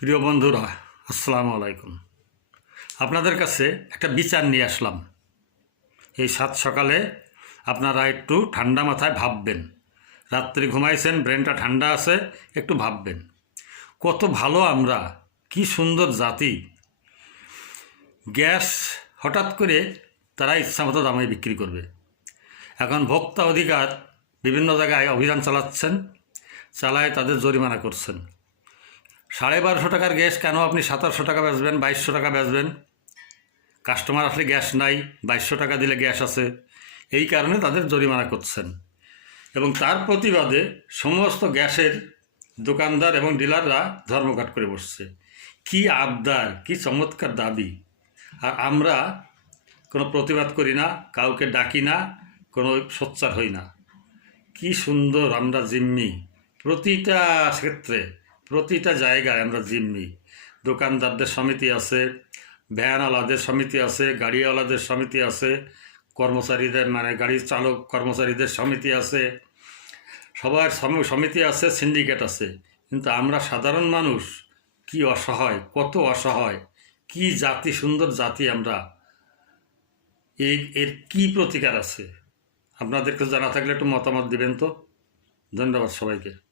প্রিয় বন্ধুরা, আসসালামু আলাইকুম। আপনাদের কাছে একটা বিচার নিয়ে আসলাম। এই সাত সকালে আপনারা একটু ঠান্ডা মাথায় ভাববেন। রাত্রি ঘুমাইছেন, ব্রেনটা ঠান্ডা আছে, একটু ভাববেন কত ভালো আমরা, কি সুন্দর জাতি। গ্যাস হঠাৎ করে তারা ইচ্ছামতো দামে বিক্রি করবে। এখন ভোক্তা অধিকার বিভিন্ন জায়গায় অভিযান চালাচ্ছেন, চালায় তাদের জরিমানা করছেন। 1250 টাকার গ্যাস কেন আপনি 1700 টাকা বেচবেন, 2200 টাকা বেচবেন? কাস্টমার আসলে গ্যাস নাই, 2200 টাকা দিলে গ্যাস আছে, এই কারণে তাদের জরিমানা করছেন। এবং তার প্রতিবাদে সমস্ত গ্যাসের দোকানদার এবং ডিলাররা ধর্মঘট করে বসছে। কি আবদার, কি চমৎকার দাবি! আর আমরা কোনো প্রতিবাদ করি না, কাউকে ডাকি না, কোনো সোচ্চার হই না। কি সুন্দর আমরা জিম্মি, প্রতিটা ক্ষেত্রে প্রতিটা জায়গায় আমরা জিম্মি। দোকানদারদের সমিতি আছে, ভ্যানওয়ালাদের সমিতি আছে, গাড়িওয়ালাদের সমিতি আছে, কর্মচারীদের গাড়ির চালক কর্মচারীদের সমিতি আছে, সবার সমিতি আছে, সিন্ডিকেট আছে। কিন্তু আমরা সাধারণ মানুষ কি অসহায়, কত অসহায়! কি জাতি, সুন্দর জাতি আমরা। এর কি প্রতিকার আছে? আপনাদেরকে জানা থাকলে একটু মতামত দিবেন তো। ধন্যবাদ সবাইকে।